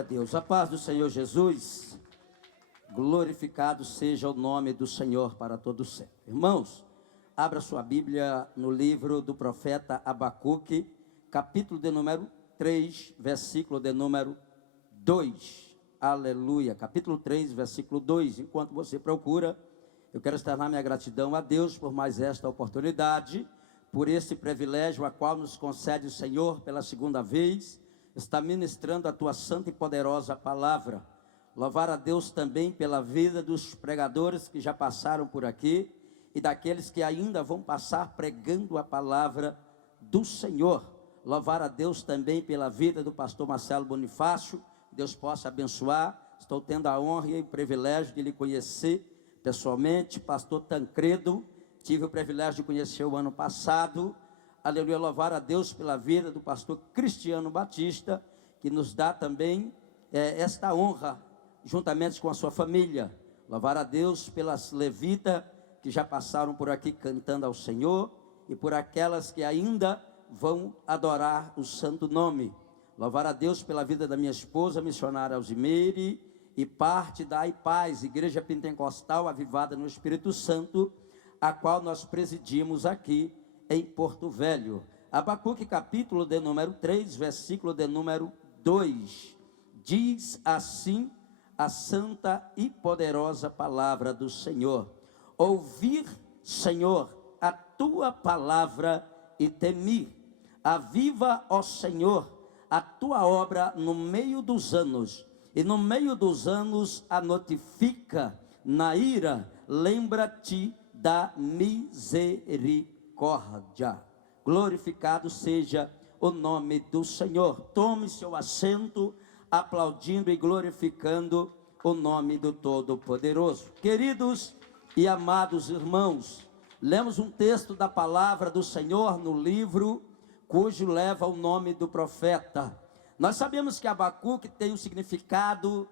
Glória a Deus. A paz do Senhor Jesus. Glorificado seja o nome do Senhor para todo sempre. Irmãos, abra sua Bíblia no livro do profeta Abacuque, capítulo de número 3, versículo de número 2. Aleluia. Capítulo 3, versículo 2. Enquanto você procura, eu quero externar minha gratidão a Deus por mais esta oportunidade, por esse privilégio a qual nos concede o Senhor pela segunda vez, está ministrando a tua santa e poderosa palavra. Louvar a Deus também pela vida dos pregadores que já passaram por aqui e daqueles que ainda vão passar pregando a palavra do Senhor. Louvar a Deus também pela vida do pastor Marcelo Bonifácio. Deus possa abençoar. Estou tendo a honra e o privilégio de lhe conhecer pessoalmente. Pastor Tancredo, tive o privilégio de conhecer o ano passado. Aleluia, louvar a Deus pela vida do pastor Cristiano Batista, que nos dá também esta honra, juntamente com a sua família. Louvar a Deus pelas levitas que já passaram por aqui cantando ao Senhor, e por aquelas que ainda vão adorar o santo nome. Louvar a Deus pela vida da minha esposa, missionária Alzimeire, e parte da IPAZ, Igreja Pentecostal Avivada no Espírito Santo, a qual nós presidimos aqui em Porto Velho. Abacuque capítulo de número 3, versículo de número 2, diz assim a santa e poderosa palavra do Senhor: ouvir, Senhor, a tua palavra e temi. Aviva, ó Senhor, a tua obra no meio dos anos, e no meio dos anos a notifica. Na ira, lembra-te da misericórdia. Glorificado seja o nome do Senhor. Tome seu assento, aplaudindo e glorificando o nome do Todo-Poderoso. Queridos e amados irmãos, lemos um texto da palavra do Senhor no livro cujo leva o nome do profeta. Nós sabemos que Abacuque tem o significado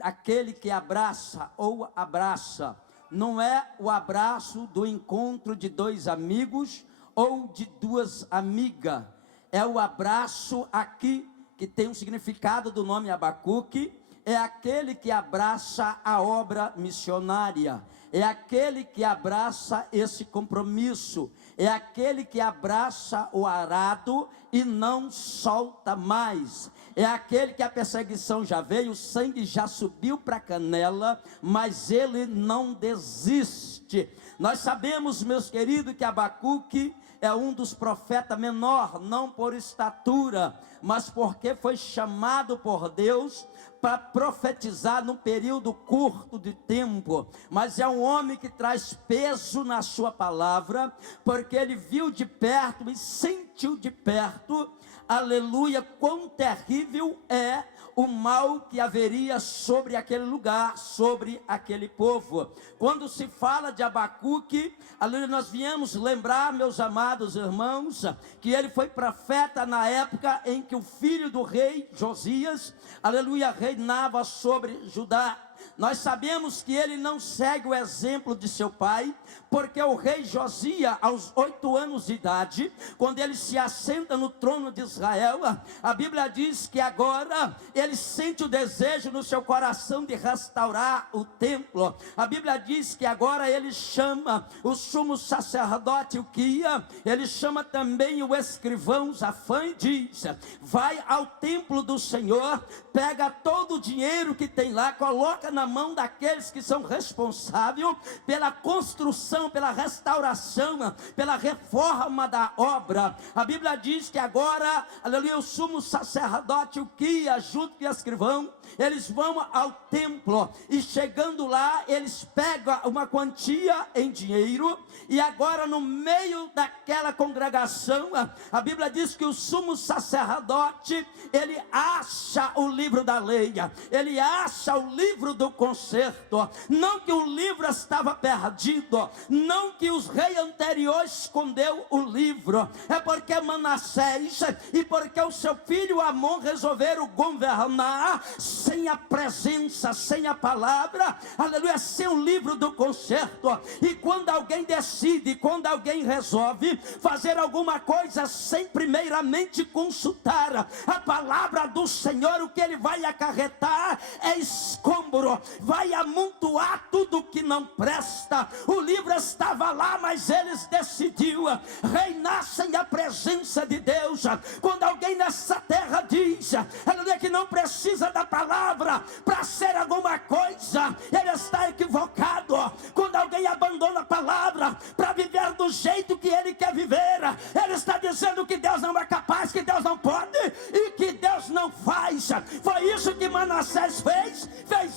aquele que abraça ou abraça. Não é o abraço do encontro de dois amigos ou de duas amigas. É o abraço aqui que tem o significado do nome Abacuque. É aquele que abraça a obra missionária. É aquele que abraça esse compromisso. É aquele que abraça o arado e não solta mais. É aquele que a perseguição já veio, o sangue já subiu para a canela, mas ele não desiste. Nós sabemos, meus queridos, que Abacuque é um dos profetas menor, não por estatura, mas porque foi chamado por Deus para profetizar num período curto de tempo. Mas é um homem que traz peso na sua palavra, porque ele viu de perto e sentiu de perto, aleluia, quão terrível é o mal que haveria sobre aquele lugar, sobre aquele povo. Quando se fala de Abacuque, aleluia, nós viemos lembrar, meus amados irmãos, que ele foi profeta na época em que o filho do rei Josias, aleluia, reinava sobre Judá. Nós sabemos que ele não segue o exemplo de seu pai, porque o rei Josias, aos 8 anos de idade, quando ele se assenta no trono de Israel, a Bíblia diz que agora ele sente o desejo no seu coração de restaurar o templo. A Bíblia diz que agora ele chama o sumo sacerdote Uquia, ele chama também o escrivão Zafã e diz: vai ao templo do Senhor, pega todo o dinheiro que tem lá, coloca na mão daqueles que são responsáveis pela construção, pela restauração, pela reforma da obra. A Bíblia diz que agora, aleluia, o sumo sacerdote Uquia, junto com o escrivão, eles vão ao templo, e chegando lá, eles pegam uma quantia em dinheiro, e agora no meio daquela congregação, a Bíblia diz que o sumo sacerdote, ele acha o livro da lei, ele acha o livro do concerto. Não que o livro estava perdido, não que os reis anteriores escondeu o livro, é porque Manassés e porque o seu filho Amon resolveram governar sem a presença, sem a palavra, aleluia, sem o livro do concerto. E quando alguém decide, quando alguém resolve fazer alguma coisa sem primeiramente consultar a palavra do Senhor, o que ele vai acarretar é escombro, vai amontoar tudo que não presta. O livro estava lá, mas eles decidiu reinar sem a presença de Deus. Quando alguém nessa terra diz, aleluia, que não precisa da palavra para ser alguma coisa, ele está equivocado. Quando alguém abandona a palavra para viver do jeito que ele quer viver, ele está dizendo que Deus não é capaz, que Deus não pode e que Deus não faz. Foi isso que Manassés fez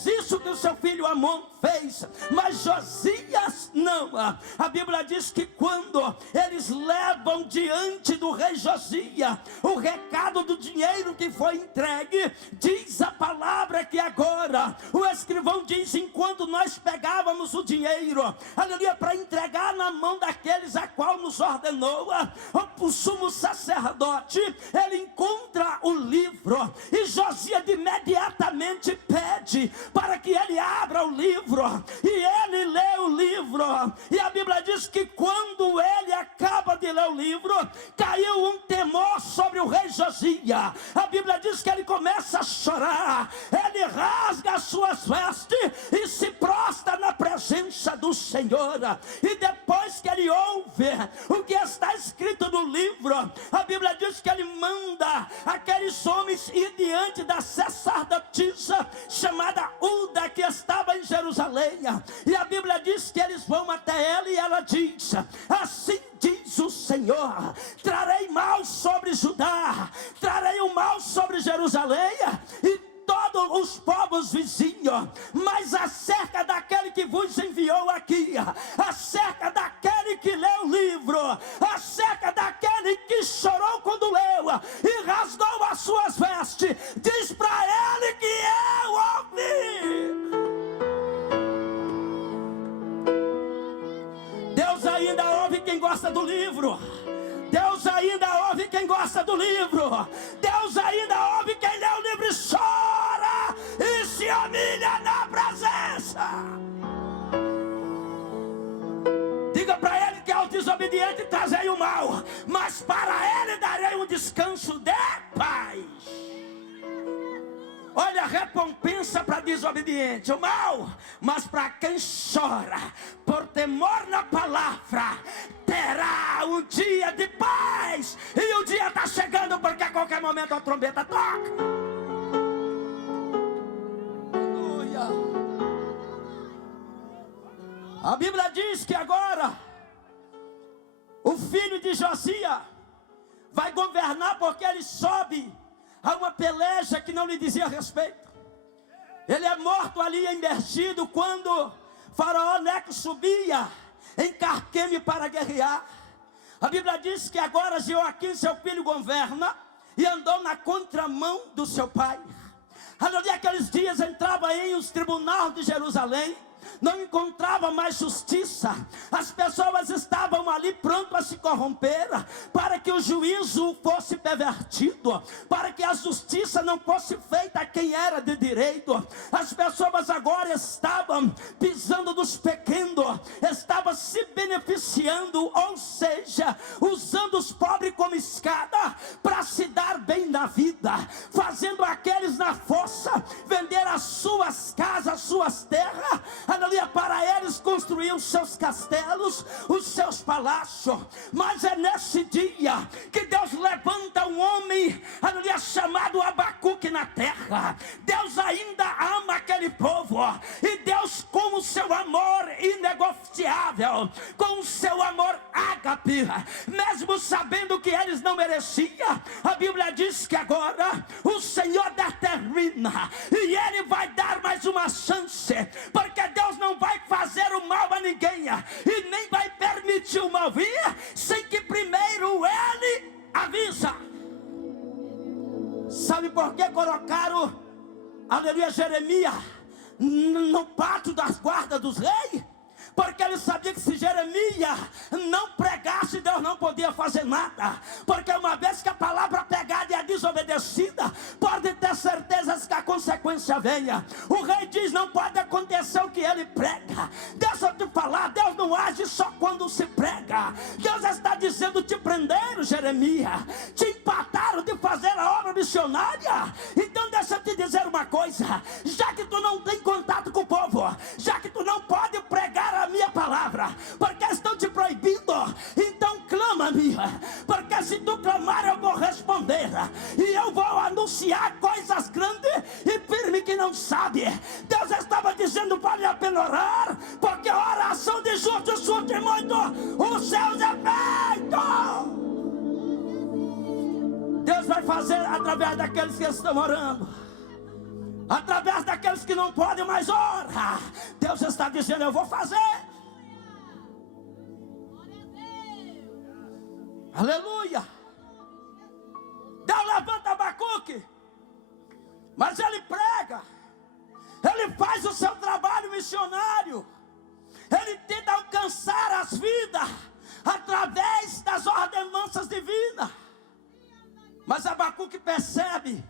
isso que o seu filho Amon fez, mas Josias não. A Bíblia diz que quando eles levam diante do rei Josias o recado do dinheiro que foi entregue, diz a palavra que agora o escrivão diz: enquanto nós pegávamos o dinheiro, aleluia, para entregar na mão daqueles a qual nos ordenou o sumo sacerdote, ele encontra o livro e Josias imediatamente pede para que ele abra o livro, e ele lê o livro, e a Bíblia diz que quando ele acaba de ler o livro, caiu um temor sobre o rei Josias. A Bíblia diz que ele começa a chorar, ele rasga as suas vestes e se prostra na presença do Senhor. E depois que ele ouve o que está escrito no livro, a Bíblia diz que ele manda aqueles homens ir diante da sacerdotisa chamada Uda, que estava em Jerusalém. E a Bíblia diz que eles vão até ela e ela diz: assim diz o Senhor, trarei mal sobre Judá, trarei o mal sobre Jerusalém e todos os povos vizinhos, mas acerca daquele que vos enviou aqui, acerca daquele que leu o livro, acerca daquele que chorou quando leu e rasgou as suas vestes, diz para ele que eu ouvi. Deus ainda ouve quem gosta do livro. Deus ainda ouve quem gosta do livro. Deus ainda ouve quem lê o livro e chora e se humilha na presença. Diga para ele que ao desobediente trazei o mal, mas para ele darei um descanso de paz. Olha a recompensa para desobediente, o mal, mas para quem chora por temor na palavra, terá um dia de paz. E o dia está chegando, porque a qualquer momento a trombeta toca. Aleluia. A Bíblia diz que agora o filho de Josias vai governar, porque ele sobe a uma peleja que não lhe dizia respeito. Ele é morto ali imergido quando Faraó Neco subia em Carqueme para guerrear. A Bíblia diz que agora Jeoaquim, seu filho, governa e andou na contramão do seu pai. Aleluia, aqueles dias entrava em os tribunais de Jerusalém, não encontrava mais justiça. As pessoas estavam ali prontas a se corromper, para que o juízo fosse pervertido, para que a justiça não fosse feita a quem era de direito. As pessoas agora estavam pisando nos pequenos, estavam se beneficiando, ou seja, usando os pobres como escada para se dar bem na vida, fazendo aqueles na fossa vender as suas casas, as suas terras, aleluia, para eles construir os seus castelos, os seus palácios. Mas é nesse dia que Deus levanta um homem, aleluia, chamado Abacuque na terra. Deus ainda ama aquele povo, e Deus, com o seu amor inegociável, com o seu amor ágape, mesmo sabendo que eles não mereciam, a Bíblia diz que agora o Senhor determina, e Ele vai dar mais uma chance, porque Deus não vai fazer o mal a ninguém, e nem vai permitir o mal vir, sem que primeiro Ele avisa. Sabe por que colocaram, aleluia, Jeremias no pátio das guardas dos reis? Porque ele sabia que se Jeremias não pregasse, Deus não podia fazer nada. Porque uma vez que a palavra pegada e é desobedecida, pode ter certeza vezes que a consequência venha. O rei diz, não pode acontecer o que ele prega. Deixa eu te falar, Deus não age só quando se prega. Deus está dizendo, te prenderam, Jeremias, te empataram de fazer a obra missionária. Então deixa eu te dizer uma coisa, já que tu não tem contato com o povo, já que tu não pode pregar a minha palavra, porque estão te proibindo, então clama-me, porque se tu clamar eu vou responder, e eu vou anunciar coisas grandes e firmes que não sabe. Deus estava dizendo, vale a pena orar, porque a oração de justo surte muito os seus efeitos. Deus vai fazer através daqueles que estão orando, através daqueles que não podem mais orar. Deus está dizendo, eu vou fazer. Aleluia. Deus levanta Abacuque, mas ele prega, ele faz o seu trabalho missionário, ele tenta alcançar as vidas através das ordenanças divinas. Mas Abacuque percebe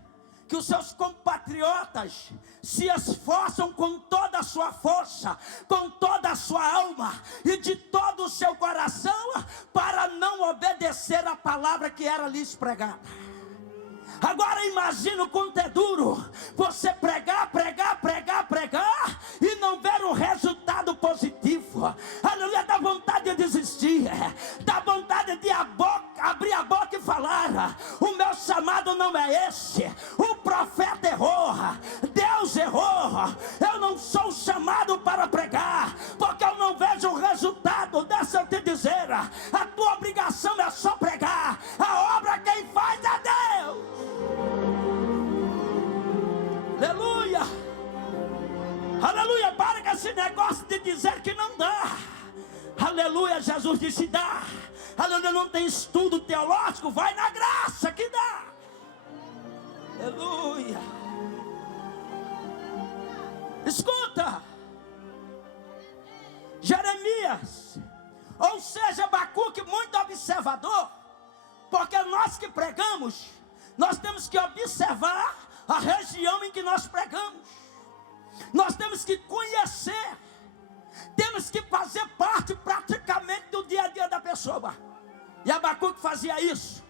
que os seus compatriotas se esforçam com toda a sua força, com toda a sua alma e de todo o seu coração para não obedecer a palavra que era lhes pregada. Agora imagina o quanto é duro você pregar e não ver o resultado positivo. Aleluia, dá vontade de desistir, dá vontade de abrir a boca e falar, o meu chamado não é esse, o profeta errou, Deus errou, eu não sou chamado para pregar, porque eu não vejo o resultado. Deixa eu te dizer, a tua obrigação é só pregar, a obra quem faz é Deus. Aleluia, aleluia, para com esse negócio de dizer que não dá. Aleluia, Jesus disse dá. Aleluia, não tem estudo teológico, vai na graça que dá. Aleluia. Escuta, Jeremias, ou seja, Abacuque, muito observador, porque nós que pregamos, nós temos que observar a região em que nós pregamos, nós temos que conhecer, temos que fazer parte praticamente do dia a dia da pessoa. E Abacuque fazia isso.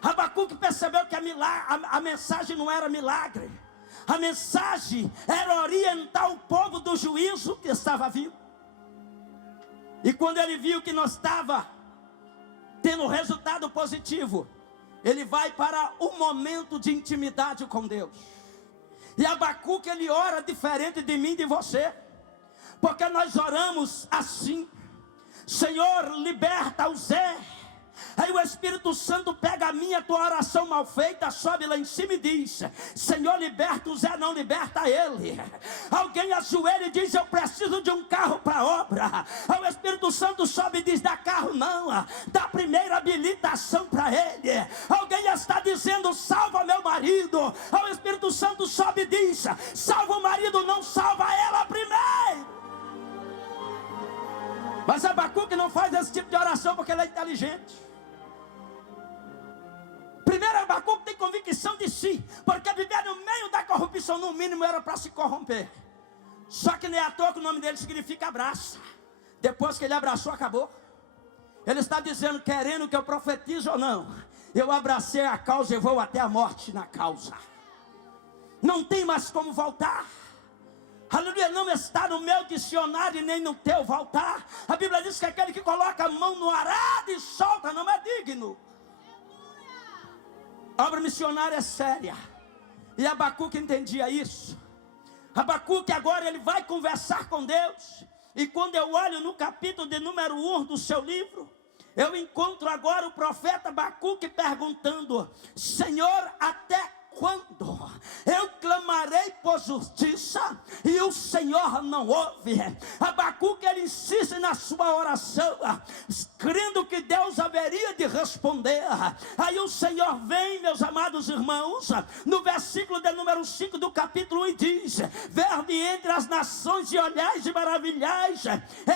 Abacuque percebeu que a mensagem não era milagre, a mensagem era orientar o povo do juízo que estava vindo. E quando ele viu que não estava tendo resultado positivo, ele vai para um momento de intimidade com Deus. E Abacuque, ele ora diferente de mim e de você, porque nós oramos assim: Senhor, liberta o Zé. Aí o Espírito Santo pega a minha, tua oração mal feita, sobe lá em cima e diz: Senhor, liberta o Zé, não liberta ele. Alguém ajoelha e diz: eu preciso de um carro para a obra. Aí o Espírito Santo sobe e diz: dá carro não, dá primeira habilitação para ele. Alguém está dizendo: salva meu marido. Aí o Espírito Santo sobe e diz: salva o marido, não salva ela primeiro. Mas Abacuque não faz esse tipo de oração porque ele é inteligente. Primeiro, Abacuque tem convicção de si, porque viver no meio da corrupção, no mínimo, era para se corromper. Só que nem à toa que o nome dele significa abraça. Depois que ele abraçou, acabou. Ele está dizendo, querendo que eu profetize ou não, eu abracei a causa e vou até a morte na causa. Não tem mais como voltar. Aleluia, não está no meu dicionário nem no teu voltar. A Bíblia diz que aquele que coloca a mão no arado e solta não é digno. A obra missionária é séria. E Abacuque entendia isso. Abacuque agora ele vai conversar com Deus. E quando eu olho no capítulo de número 1 do seu livro, eu encontro agora o profeta Abacuque perguntando: Senhor, até quando eu clamarei por justiça e o Senhor não ouve? Abacuque ele insiste na sua oração, crendo que Deus haveria de responder. Aí o Senhor vem, meus amados irmãos, no versículo de número 5 do capítulo 1 e diz: verde entre as nações e olhais e maravilhais,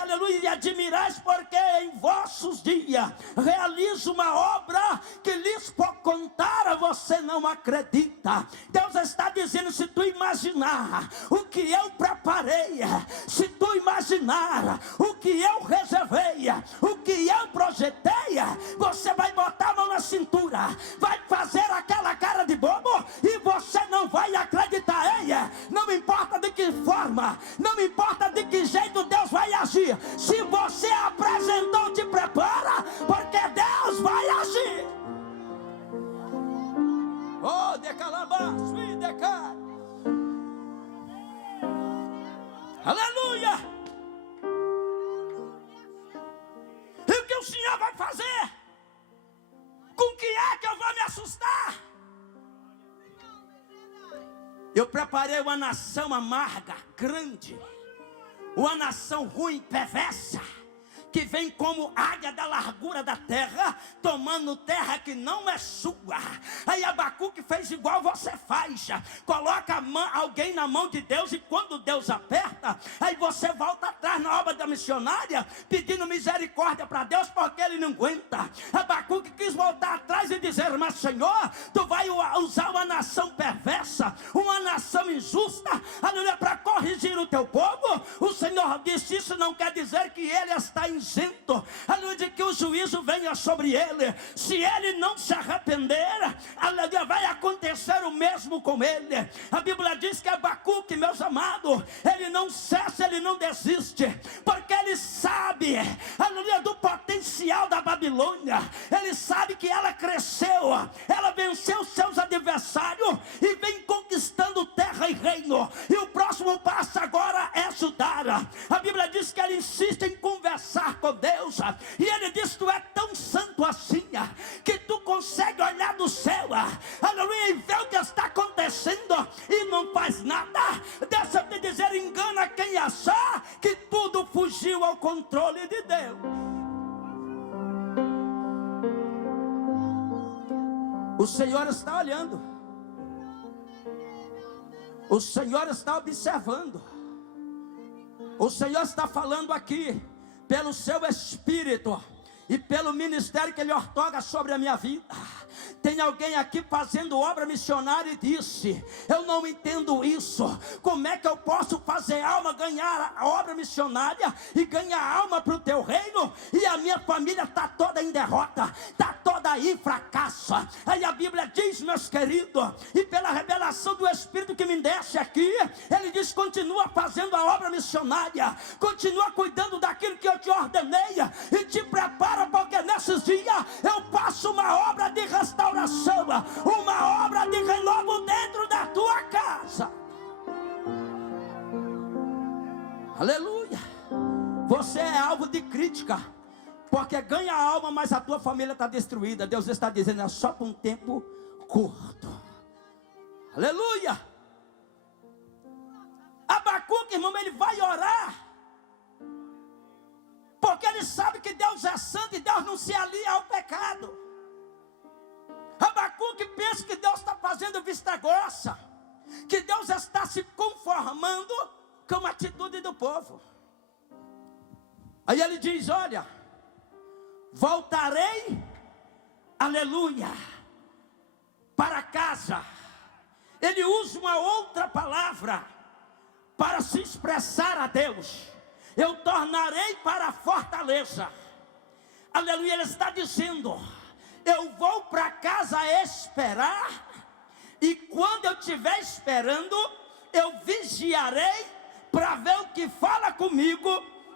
aleluia, e admirais, porque em vossos dias realizo uma obra que lhes por contar a você não acredita. acredita. Deus está dizendo: se tu imaginar o que eu preparei, se tu imaginar o que eu reservei, o que eu projetei, você vai botar a mão na cintura, vai fazer aquela cara de bobo e você não vai acreditar. Ei, não importa de que forma, não importa de que jeito Deus vai agir. Se você apresentou, te prepara, porque Deus vai agir. Oh, decalabaço e decar. Aleluia. E o que o Senhor vai fazer? Com que é que eu vou me assustar? Eu preparei uma nação amarga, grande, uma nação ruim, perversa, que vem como águia da largura da terra, tomando terra que não é sua. Aí Abacuque fez igual você faz, coloca alguém na mão de Deus, e quando Deus aperta, aí você volta atrás na obra da missionária, pedindo misericórdia para Deus, porque ele não aguenta. Abacuque quis voltar atrás e dizer: mas Senhor, tu vai usar uma nação perversa, uma nação injusta, aleluia, para corrigir o teu povo? O Senhor disse: isso não quer dizer que ele está isento, aleluia, de que o juízo venha sobre ele. Se ele não se arrepender, aleluia, vai acontecer o mesmo com ele. A Bíblia diz que Abacuque, meus amados, ele não cessa, ele não desiste, porque ele sabe, aleluia, do potencial da Babilônia. Ele sabe que ela cresceu, ela venceu seus adversários e vem conquistando terra e reino, e o próximo passo agora é ajudar. A Bíblia diz que ele insiste em conversar com Deus, e ele diz: tu é tão santo assim, que tu consegue olhar do céu, aleluia, e ver o que está acontecendo e não faz nada. Deixa eu te dizer, engana quem achar que tudo fugiu ao controle de Deus. O Senhor está olhando, o Senhor está observando, o Senhor está falando aqui pelo seu Espírito e pelo ministério que Ele outorga sobre a minha vida. Tem alguém aqui fazendo obra missionária e disse: eu não entendo isso. Como é que eu posso fazer alma, ganhar a obra missionária e ganhar alma para o teu reino, e a minha família está toda em derrota, está toda em fracasso? Aí a Bíblia diz, meus queridos, e pela revelação do Espírito que me desce aqui, ele diz: continua fazendo a obra missionária, continua cuidando daquilo que eu te ordenei, e te prepara, porque nesses dias eu faço uma obra de restauração, uma obra de renovo dentro da tua casa. Aleluia. Você é alvo de crítica, porque ganha a alma, mas a tua família está destruída. Deus está dizendo: é só por um tempo curto. Aleluia. Abacuque, irmão, ele vai orar, porque ele sabe que Deus é santo e Deus não se alia ao pecado. Abacuque pensa que Deus está fazendo vista grossa, que Deus está se conformando com a atitude do povo. Aí ele diz: olha, voltarei, aleluia, para casa. Ele usa uma outra palavra para se expressar a Deus: eu tornarei para a fortaleza. Aleluia, ele está dizendo: eu vou para casa esperar, e quando eu estiver esperando, eu vigiarei para ver o que fala comigo,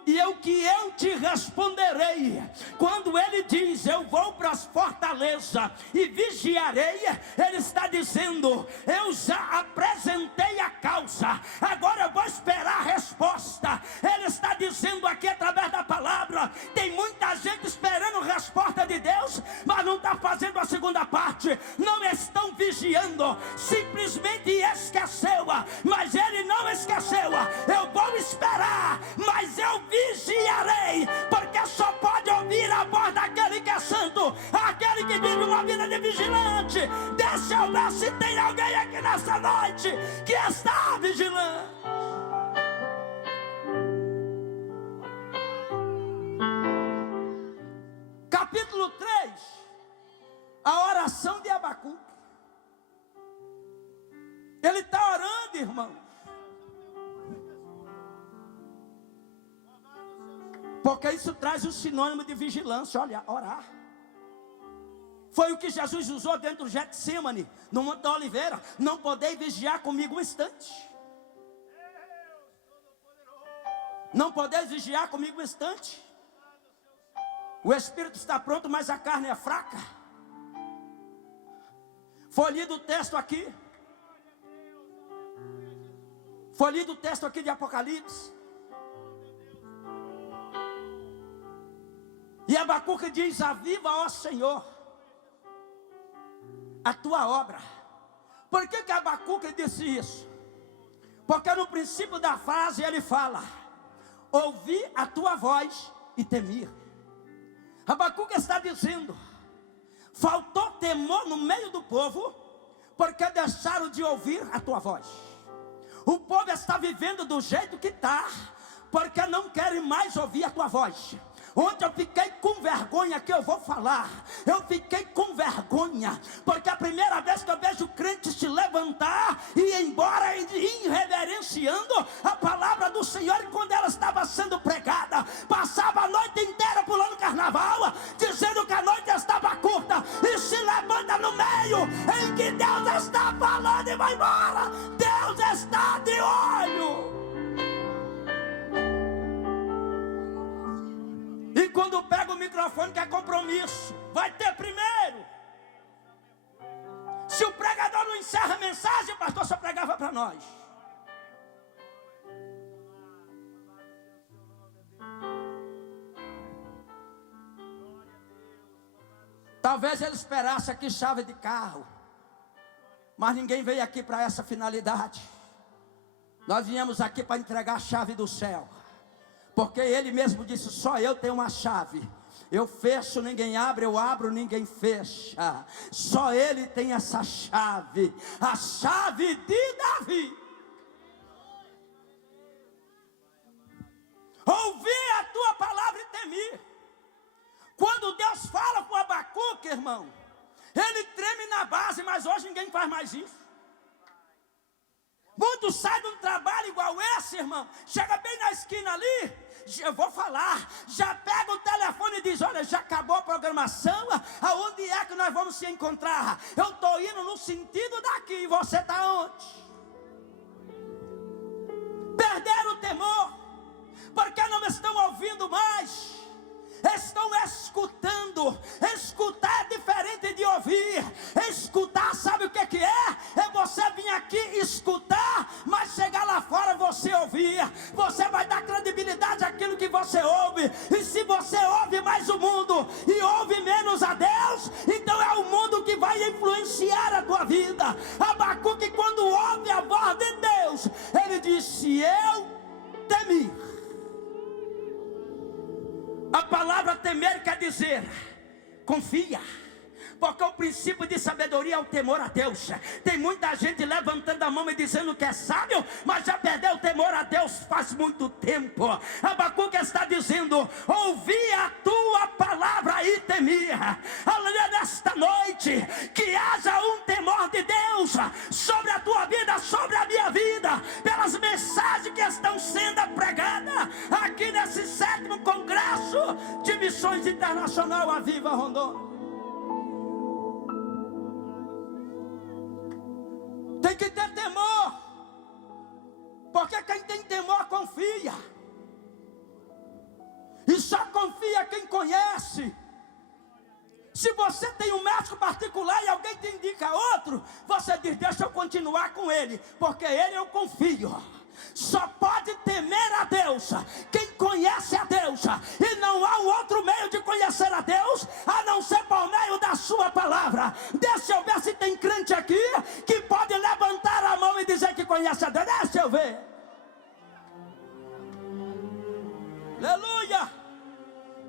e o que eu te responderei. Quando ele diz: eu vou para as fortalezas e vigiarei, ele está dizendo: eu já apresentei a causa, agora eu vou esperar a resposta. Ele está dizendo aqui através da palavra: tem muita gente esperando resposta de Deus, mas não está fazendo a segunda parte. Não estão vigiando, simplesmente esqueceu. Mas ele não esqueceu. Eu vou esperar, mas eu vigiarei, porque só pode ouvir a voz daquele que é santo, aquele que vive uma vida de vigilante. Deixa eu ver se tem alguém aqui nessa noite que está vigilante. Capítulo 3, a oração de Abacuque. irmão. Porque isso traz um sinônimo de vigilância. Olha, orar. Foi o que Jesus usou dentro do Getsemane, no Monte da Oliveira. Não podeis vigiar comigo um instante. Não podeis vigiar comigo um instante. O espírito está pronto, mas a carne é fraca. Foi lido o texto aqui. Foi lido o texto aqui de Apocalipse. E Abacuque diz: aviva, ó Senhor, a tua obra. Por que Abacuque disse isso? Porque no princípio da frase ele fala: ouvi a tua voz e temir. Abacuque está dizendo: faltou temor no meio do povo, porque deixaram de ouvir a tua voz. O povo está vivendo do jeito que está, porque não querem mais ouvir a tua voz. Ontem eu fiquei com vergonha, que eu vou falar. Eu fiquei com vergonha, porque a primeira vez que eu vejo crente se levantar e ir embora irreverenciando a palavra do Senhor, e quando ela estava sendo pregada, passava a noite inteira pulando carnaval, dizendo que a noite estava curta, e se levanta no meio em que Deus está falando e vai embora. Deus está de olho. E quando pega o microfone, que é compromisso, vai ter primeiro. Se o pregador não encerra a mensagem, o pastor só pregava para nós. Talvez ele esperasse aqui chave de carro, mas ninguém veio aqui para essa finalidade. Nós viemos aqui para entregar a chave do céu. Porque ele mesmo disse: só eu tenho uma chave. Eu fecho, ninguém abre, eu abro, ninguém fecha. Só ele tem essa chave, a chave de Davi. Ouvir a tua palavra e temer. Quando Deus fala com Abacuque, irmão, ele treme na base, mas hoje ninguém faz mais isso. Muitos saem de um trabalho igual esse, irmão, chega bem na esquina ali, eu vou falar, já pega o telefone e diz: olha, já acabou a programação, aonde é que nós vamos se encontrar? Eu estou indo no sentido daqui, e você está onde? Perderam o temor, porque não estão ouvindo mais, estão escutando. Escutar é diferente de ouvir. Escutar, sabe o que é? É você vir aqui escutar, mas chegar lá fora você ouvir. Você vai dar credibilidade àquilo que você ouve. E se você ouve mais o mundo e ouve menos a Deus, então é o mundo que vai influenciar a tua vida. Abacuque, quando ouve a voz de Deus, ele disse: eu temi. A palavra temer quer dizer confia. Porque o princípio de sabedoria é o temor a Deus. Tem muita gente levantando a mão e dizendo que é sábio, mas já perdeu o temor a Deus faz muito tempo. Abacuque está dizendo: ouvi a tua palavra e temi. Aleluia, nesta noite, que haja um temor de Deus sobre a tua vida, sobre a minha vida, pelas mensagens que estão sendo pregadas aqui nesse 7º Congresso de Missões Internacional Aviva Rondônia. Tem que ter temor, porque quem tem temor confia, e só confia quem conhece. Se você tem um médico particular e alguém te indica outro, você diz: deixa eu continuar com ele, porque ele eu confio. Só pode temer a Deus quem conhece a Deus, e não há um outro meio de conhecer a Deus a não ser por meio da sua palavra. Deixa eu ver se tem crente aqui que pode levantar a mão e dizer que conhece a Deus. Deixa eu ver. Aleluia.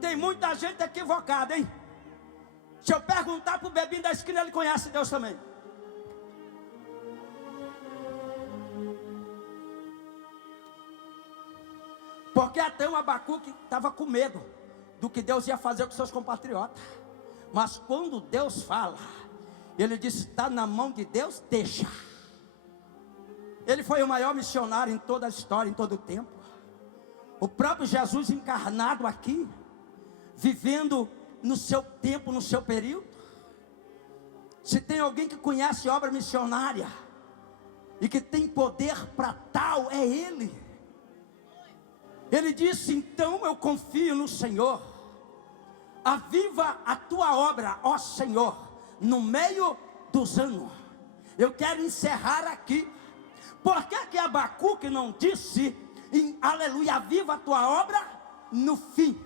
Tem muita gente equivocada, hein? Se eu perguntar para o bebinho da esquina, ele conhece Deus também. Porque até o Abacuque estava com medo do que Deus ia fazer com seus compatriotas. Mas quando Deus fala, ele disse: está na mão de Deus, deixa. Ele foi o maior missionário em toda a história, em todo o tempo. O próprio Jesus encarnado aqui, vivendo no seu tempo, no seu período. Se tem alguém que conhece obra missionária e que tem poder para tal, é Ele. Ele disse: então eu confio no Senhor. Aviva a tua obra, ó Senhor, no meio dos anos. Eu quero encerrar aqui. Por que Abacuque não disse, aleluia, aviva a tua obra no fim?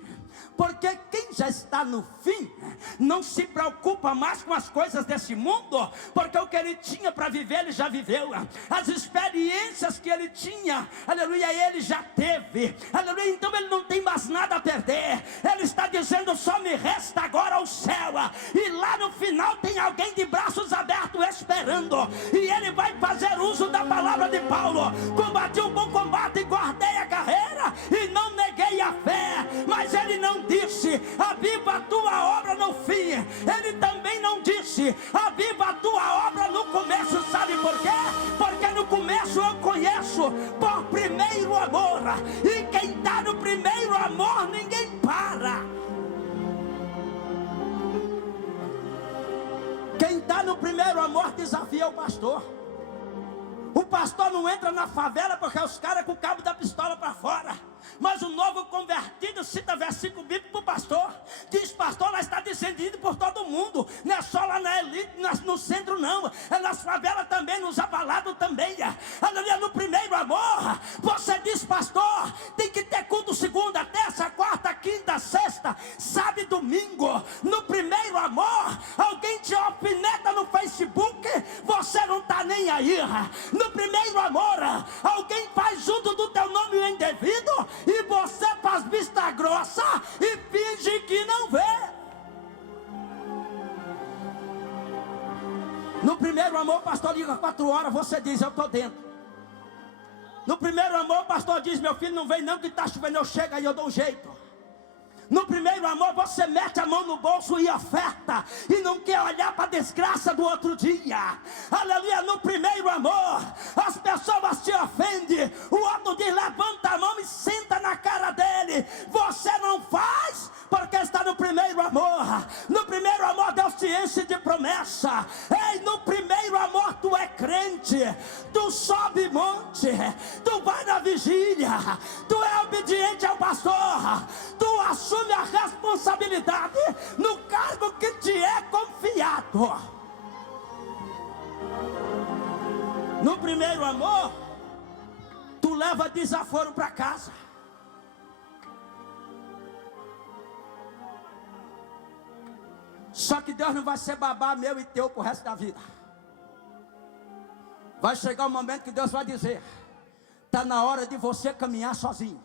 Porque quem já está no fim não se preocupa mais com as coisas desse mundo, porque o que ele tinha para viver, ele já viveu. As experiências que ele tinha, aleluia, ele já teve, aleluia. Então ele não tem mais nada a perder. Ele está dizendo: só me resta agora o céu, e lá no final tem alguém de braços abertos esperando, e ele vai fazer uso da palavra de Paulo: combati um bom combate, guardei a carreira e não neguei a fé. Mas ele não disse: aviva a tua obra no fim. Ele também não disse: aviva a tua obra no começo. Sabe por quê? Porque no começo eu conheço por primeiro amor, e quem está no primeiro amor, ninguém para. Quem está no primeiro amor desafia o pastor. O pastor não entra na favela porque os caras com o cabo da pistola para fora. Mas o novo convertido cita versículo bíblico para o pastor. Diz: pastor, lá está descendido por todo mundo. Não é só lá na elite, no centro não. É nas favelas também, nos abalados também. Aleluia, no primeiro amor. Você diz: pastor, tem que ter culto segunda, terça, quarta, quinta, sexta, sábado e domingo. No primeiro amor, alguém te alfineta no Facebook, você não está nem aí. No primeiro amor, alguém faz junto do teu nome o indevido, e você faz vista grossa e finge que não vê. No primeiro amor, o pastor liga 4 horas, você diz: eu estou dentro. No primeiro amor, o pastor diz: meu filho, não vem não que está chovendo, eu chego aí, eu dou um jeito. No primeiro amor, você mete a mão no bolso e oferta, e não quer olhar para a desgraça do outro dia. Aleluia. No primeiro amor, as pessoas te ofendem, o outro diz: levanta a mão e senta na cara dele. Você não faz porque está no primeiro amor. No primeiro amor, Deus te enche de promessa. Ei, no primeiro amor tu é crente. Tu sobe monte, tu vai na vigília, tu é obediente ao pastor, tu assume a responsabilidade no cargo que te é confiado. No primeiro amor, tu leva desaforo para casa. Só que Deus não vai ser babá meu e teu pro resto da vida. Vai chegar o momento que Deus vai dizer: está na hora de você caminhar sozinho.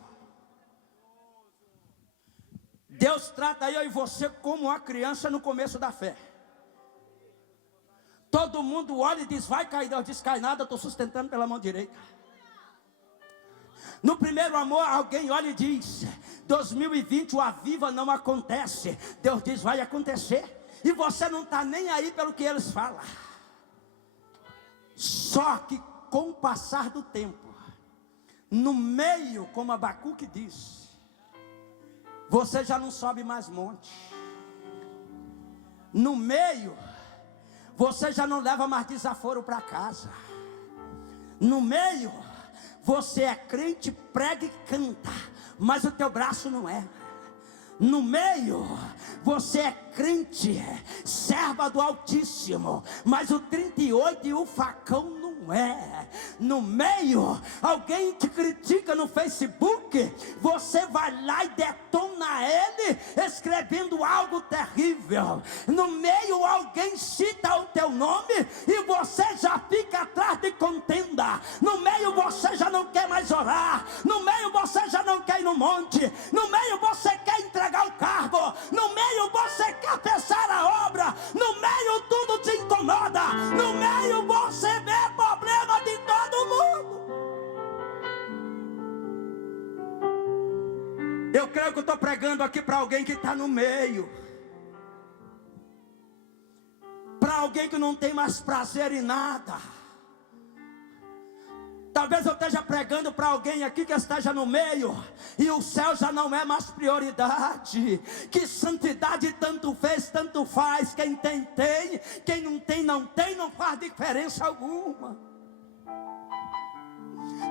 Deus trata eu e você como uma criança no começo da fé. Todo mundo olha e diz: vai cair. Deus diz: cai nada, eu estou sustentando pela mão direita. No primeiro amor, alguém olha e diz: 2020 o aviva não acontece. Deus diz: vai acontecer. E você não está nem aí pelo que eles falam. Só que com o passar do tempo, no meio, como Abacuque diz, você já não sobe mais monte. No meio, você já não leva mais desaforo para casa. No meio, você é crente, prega e canta, mas o teu braço não é. No meio, você é crente, serva do Altíssimo, mas o 38 e o facão não é. No meio, alguém te critica no Facebook, você vai lá e detona ele, escrevendo algo terrível. No meio, alguém cita o teu nome e você já fica atrás de contenda. No meio, você já não quer mais orar. No meio, você já não quer ir no monte. No meio, você quer entregar o cargo. No meio, você quer fechar a obra. No meio, tudo te incomoda. No meio, você vê problema de todo mundo. Eu creio que eu estou pregando aqui para alguém que está no meio. Para alguém que não tem mais prazer em nada. Talvez eu esteja pregando para alguém aqui que esteja no meio, e o céu já não é mais prioridade. Que santidade tanto fez, tanto faz. Quem tem, tem. Quem não tem, não tem. Não faz diferença alguma.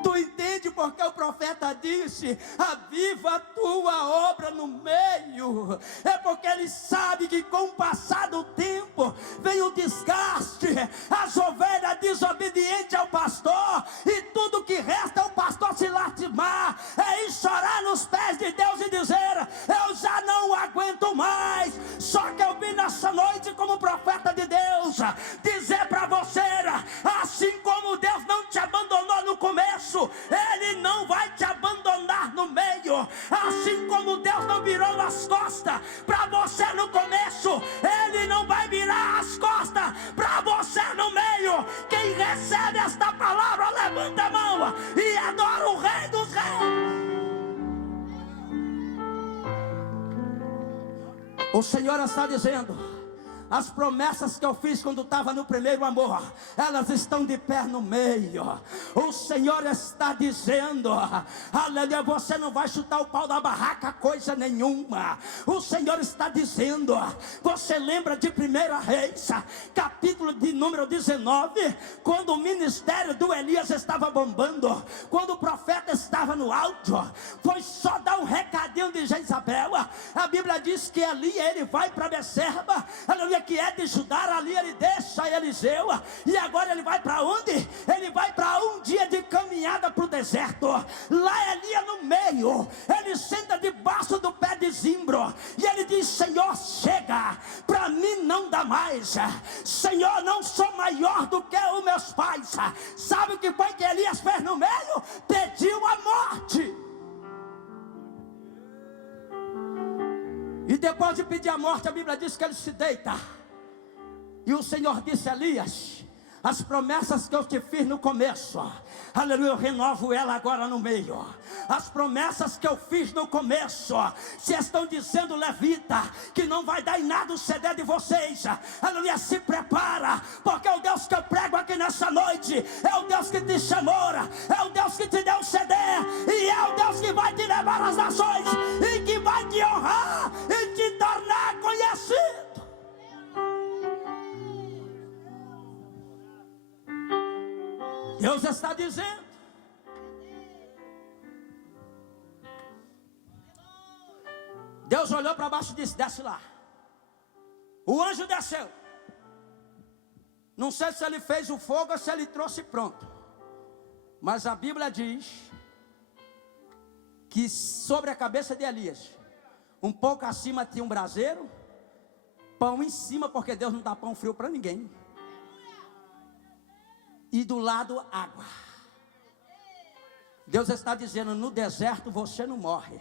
Tu entende porque o profeta disse: aviva a tua obra no meio? É porque ele sabe que com o passar do tempo vem o desgaste, as ovelhas desobedientes ao pastor, e tudo que resta é o pastor se lastimar, é ir chorar nos pés de Deus e dizer: eu já não aguento mais. Só que eu vim nessa noite como profeta de Deus dizer para você: assim como Deus não te abandonou no começo, Ele não vai te abandonar no meio. Assim como Deus não virou as costas para você no começo, Ele não vai virar as costas para você no meio. Quem recebe esta palavra, levanta a mão e adora o Rei dos Reis. O Senhor está dizendo: as promessas que eu fiz quando estava no primeiro amor, elas estão de pé no meio. O Senhor está dizendo: aleluia, você não vai chutar o pau da barraca coisa nenhuma. O Senhor está dizendo: você lembra de 1 Reis, capítulo de número 19, quando o ministério do Elias estava bombando, quando o profeta estava no alto, foi só dar um recadinho de Jezabel. A Bíblia diz que ali ele vai para Becerba, aleluia, que é de Judá. Ali ele deixa Eliseu, e agora ele vai para onde? Ele vai para um dia de caminhada para o deserto. Lá Elias no meio, ele senta debaixo do pé de zimbro, e ele diz: Senhor, chega, para mim não dá mais. Senhor, não sou maior do que os meus pais. Sabe o que foi que Elias fez no meio? Pediu a morte. E depois de pedir a morte, a Bíblia diz que ele se deita. E o Senhor disse: Elias, as promessas que eu te fiz no começo, aleluia, eu renovo ela agora no meio. As promessas que eu fiz no começo, se estão dizendo, levita, que não vai dar em nada o CD de vocês, aleluia, se prepara, porque o Deus que eu prego aqui nessa noite é o Deus que te chamou, é o Deus que te deu o CD, e é o Deus que vai te levar às nações, e que vai te honrar e te tornar conhecido. Deus está dizendo: Deus olhou para baixo e disse: desce lá. O anjo desceu. Não sei se ele fez o fogo ou se ele trouxe pronto, mas a Bíblia diz que sobre a cabeça de Elias, um pouco acima tinha um braseiro, pão em cima, porque Deus não dá pão frio para ninguém, e do lado água. Deus está dizendo: no deserto você não morre,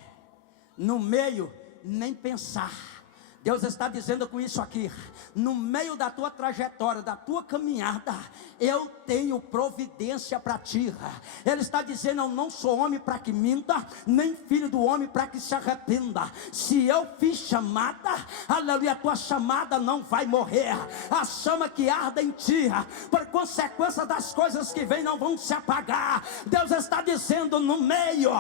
no meio nem pensar. Deus está dizendo com isso aqui: no meio da tua trajetória, da tua caminhada, eu tenho providência para ti. Ele está dizendo: eu não sou homem para que minta, nem filho do homem para que se arrependa. Se eu fiz chamada, aleluia, a tua chamada não vai morrer. A chama que arde em ti, por consequência das coisas que vêm, não vão se apagar. Deus está dizendo: no meio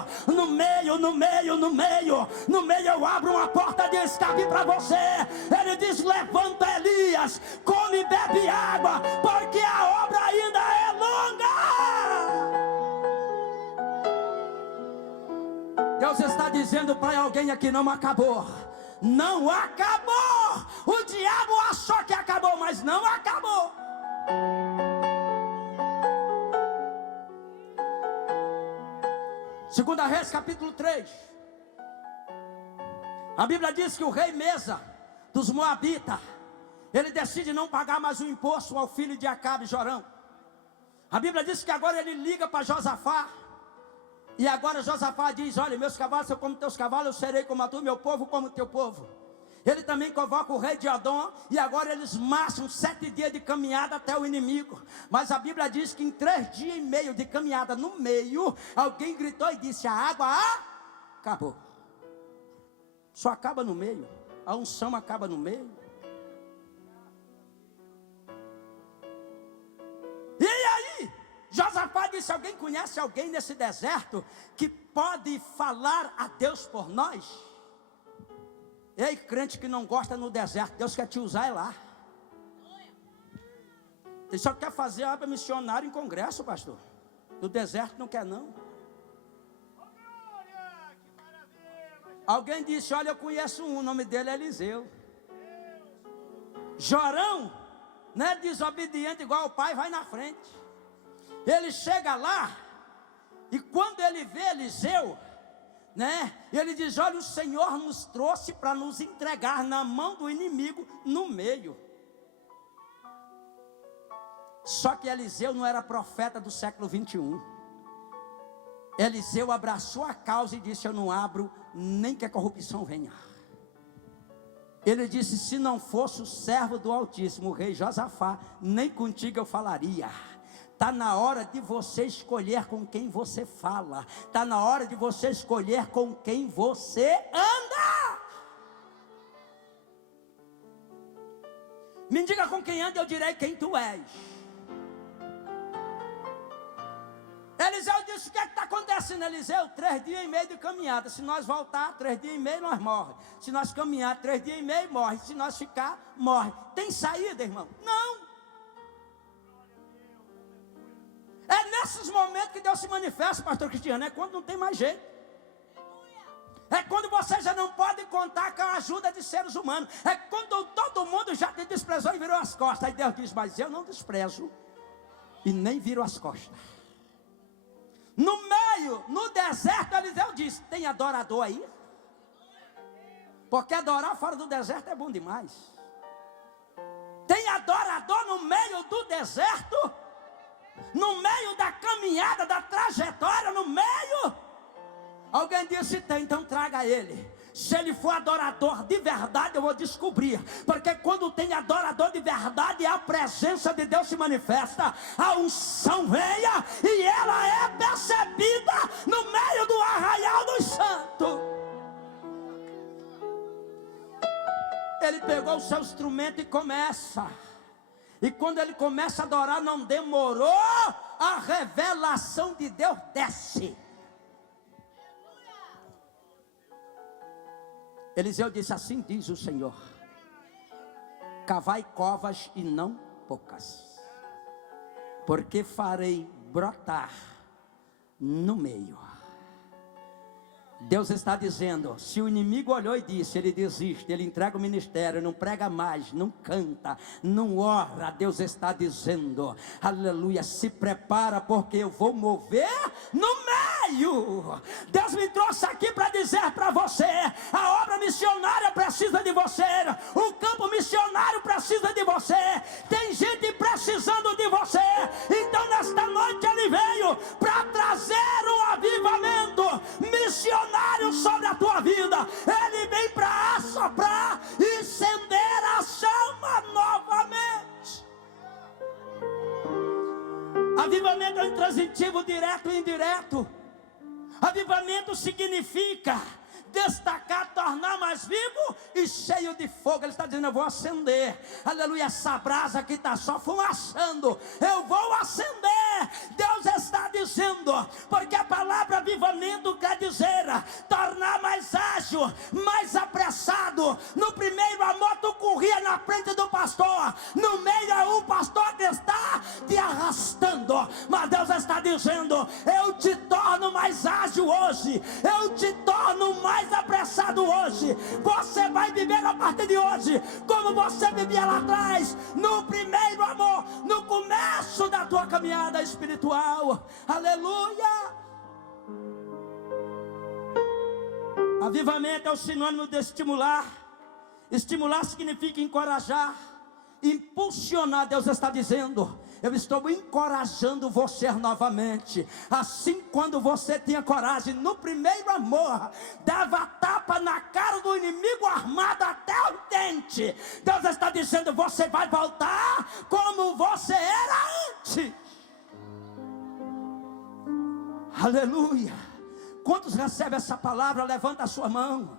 eu abro uma porta de escape para você. Ele diz: levanta, Elias, come e bebe água, porque a obra ainda é longa. Deus está dizendo para alguém aqui: não acabou. Não acabou. O diabo achou que acabou, mas não acabou. Segunda Reis, capítulo 3. A Bíblia diz que o rei Mesa dos Moabitas, ele decide não pagar mais o imposto ao filho de Acabe, Jorão. A Bíblia diz que agora ele liga para Josafá, e agora Josafá diz: olha, meus cavalos são como teus cavalos, eu serei como a tu, meu povo como teu povo. Ele também convoca o rei de Edom, e agora eles marcham 7 dias de caminhada até o inimigo. Mas a Bíblia diz que em 3 dias e meio de caminhada, no meio, alguém gritou e disse: a água acabou. Só acaba no meio. A unção acaba no meio. E aí, Josafá disse: alguém conhece alguém nesse deserto que pode falar a Deus por nós? Ei, crente que não gosta no deserto, Deus quer te usar lá. Ele só quer fazer a obra missionária em congresso, pastor. No deserto não quer não. Alguém disse: olha, eu conheço um, o nome dele é Eliseu. Jorão, né, desobediente igual o pai, vai na frente. Ele chega lá, e quando ele vê Eliseu, né, ele diz: olha, o Senhor nos trouxe para nos entregar na mão do inimigo no meio. Só que Eliseu não era profeta do século 21. Eliseu abraçou a causa e disse: eu não abro nem que a corrupção venha. Ele disse: se não fosse o servo do Altíssimo, o rei Josafá, nem contigo eu falaria. Está na hora de você escolher com quem você fala. Está na hora de você escolher com quem você anda. Me diga com quem anda, eu direi quem tu és. Eliseu disse: o que é que está acontecendo, Eliseu? 3 dias e meio de caminhada. Se nós voltar, 3 dias e meio nós morre. Se nós caminhar 3 dias e meio, morre. Se nós ficar, morre. Tem saída, irmão? Não. É nesses momentos que Deus se manifesta, pastor Cristiano. É quando não tem mais jeito. É quando você já não pode contar com a ajuda de seres humanos. É quando todo mundo já te desprezou e virou as costas. Aí Deus diz: mas eu não desprezo e nem viro as costas. No meio, no deserto, Eliseu disse: tem adorador aí? Porque adorar fora do deserto é bom demais. Tem adorador no meio do deserto? No meio da caminhada, da trajetória, no meio? Alguém disse: tem, então traga ele. Se ele for adorador de verdade, eu vou descobrir. Porque quando tem adorador de verdade, a presença de Deus se manifesta. A unção venha e ela é percebida no meio do arraial dos santos. Ele pegou o seu instrumento e começa. E quando ele começa a adorar, não demorou, a revelação de Deus desce. Eliseu disse: assim diz o Senhor: cavai covas e não poucas, porque farei brotar no meio. Deus está dizendo: se o inimigo olhou e disse, ele desiste, ele entrega o ministério, não prega mais, não canta, não ora, Deus está dizendo: aleluia, se prepara, porque eu vou mover no meio. Deus me trouxe aqui para dizer para você: a obra missionária precisa de você, o campo missionário precisa de você, tem gente precisando de você. Então nesta noite ele veio para trazer um avivamento missionário sobre a tua vida. Ele vem para assoprar e acender a chama novamente. Avivamento é intransitivo, direto e indireto. Avivamento significa destacar, tornar mais vivo e cheio de fogo. Ele está dizendo: eu vou acender, aleluia, essa brasa que está só fumaçando, eu vou acender. Deus está dizendo, porque a palavra avivamento quer dizer tornar mais ágil, mais apressado. No primeiro amor tu corria na frente do pastor, no meio é um pastor que está te arrastando, mas Deus está dizendo: eu te torno mais ágil hoje, eu te torno mais apressado hoje. Você vai viver a partir de hoje como você vivia lá atrás, no primeiro amor, no começo da tua caminhada espiritual. Aleluia. Avivamento é o sinônimo de estimular. Estimular significa encorajar, impulsionar. Deus está dizendo: eu estou encorajando você novamente. Assim, quando você tinha coragem no primeiro amor, dava tapa na cara do inimigo armado até o dente, Deus está dizendo: você vai voltar como você era antes. Aleluia. Quantos recebem essa palavra? Levanta a sua mão.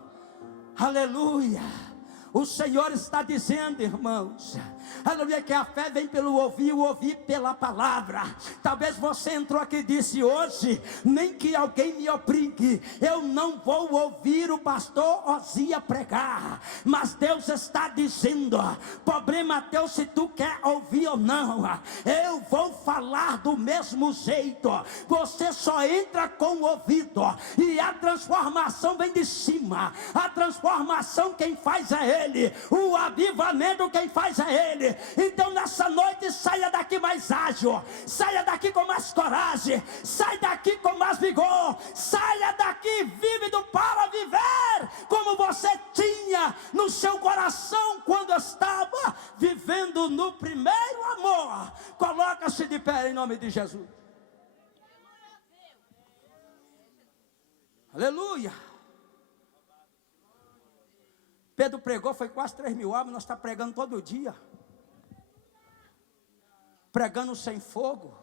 Aleluia. O Senhor está dizendo, irmãos, aleluia, que a fé vem pelo ouvir, o ouvir pela palavra. Talvez você entrou aqui e disse hoje, nem que alguém me obrigue, eu não vou ouvir o pastor Osias pregar. Mas Deus está dizendo, problema teu se tu quer ouvir ou não, eu vou falar do mesmo jeito. Você só entra com o ouvido, e a transformação vem de cima. A transformação quem faz é Ele, o avivamento quem faz é Ele. Então nessa noite saia daqui mais ágil, saia daqui com mais coragem, saia daqui com mais vigor, saia daqui vívido para viver como você tinha no seu coração quando estava vivendo no primeiro amor. Coloca-se de pé em nome de Jesus. Aleluia. Pedro pregou, foi quase 3.000 almas. Nós estamos pregando todo dia, pregando sem fogo,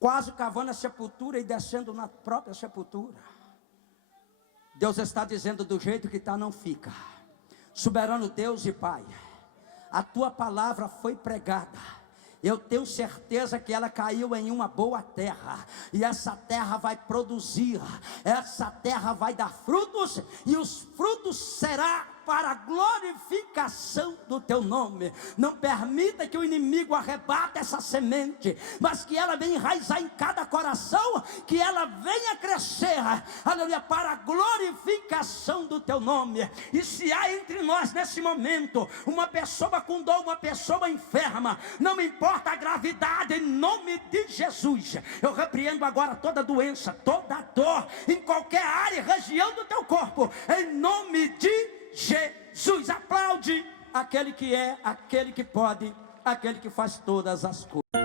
quase cavando a sepultura e descendo na própria sepultura. Deus está dizendo, do jeito que está não fica. Soberano Deus e Pai, a tua palavra foi pregada, eu tenho certeza que ela caiu em uma boa terra, e essa terra vai produzir, essa terra vai dar frutos, e os frutos serão para a glorificação do teu nome. Não permita que o inimigo arrebate essa semente, mas que ela venha enraizar em cada coração, que ela venha crescer, aleluia, para a glorificação do teu nome. E se há entre nós nesse momento uma pessoa com dor, uma pessoa enferma, não importa a gravidade, em nome de Jesus, eu repreendo agora toda doença, toda dor, em qualquer área e região do teu corpo, em nome de Jesus. Aplaude aquele que é, aquele que pode, aquele que faz todas as coisas.